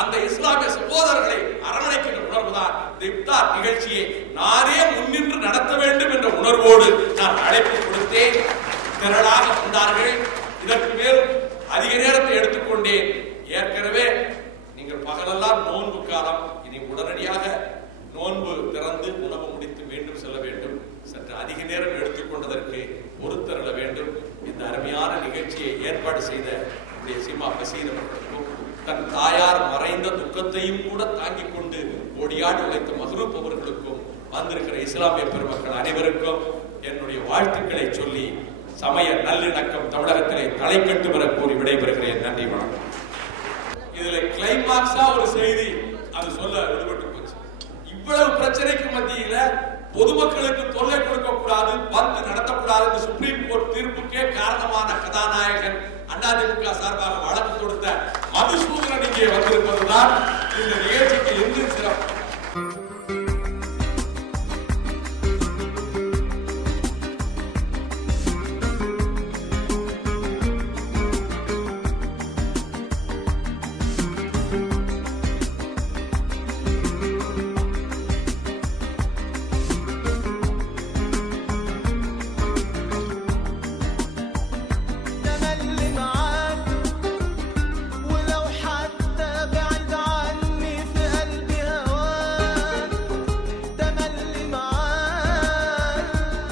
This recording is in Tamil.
அந்த இஸ்லாமிய சகோதரர்களை அரவணைக்கின்ற உணர்வுதான் இந்த இஃப்தார் நிகழ்ச்சியை நானே முன்னின்று நடத்த வேண்டும் என்ற உணர்வோடு நான் அழைப்பு கொடுத்தேன். திரளாக வந்தார்கள். இதற்கு மேல் அதிக நேரத்தை எடுத்துக்கொண்டேன். ஏற்கனவே நீங்கள் பகலெல்லாம் நோன்பு காலம், இனி உடனடியாக நோன்பு திறந்து உணவு முடித்து மீண்டும் செல்ல வேண்டும். சற்று அதிக நேரம் எடுத்துக்கொண்டதற்கு பொறுத்தருள வேண்டும். இந்த அருமையான நிகழ்ச்சியை ஏற்பாடு செய்த சீமா பசீர் அவர்களுக்கும், தன் தாயார் மறைந்த துக்கத்தையும் கூட தாங்கிக் கொண்டு ஓடியாடி உழைத்த மஹ்ரூப் அவர்களுக்கும், வந்திருக்கிற இஸ்லாமிய பெருமக்கள் அனைவருக்கும் என்னுடைய வாழ்த்துக்களை சொல்லி சமய நல்லிணக்கம் தமிழகத்திலே தலை கட்டு வர கூறி விடைபெறுகிறேன். நன்றி, வணக்கம். இதுல கிளைமாக்ஸா ஒரு செய்தி அது சொல்ல விடுபட்டு போச்சு. இவ்வளவு பிரச்சனைக்கு மத்தியில பொதுமக்களுக்கு தொல்லை கொடுக்க கூடாது, பந்து நடத்தக்கூடாது சுப்ரீம் கோர்ட் தீர்ப்புக்கே காரணமான கதாநாயகன் அதிமுக சார்பாக வழக்கு கொடுத்த மதுசூதனன் இங்கே வந்திருப்பதுதான்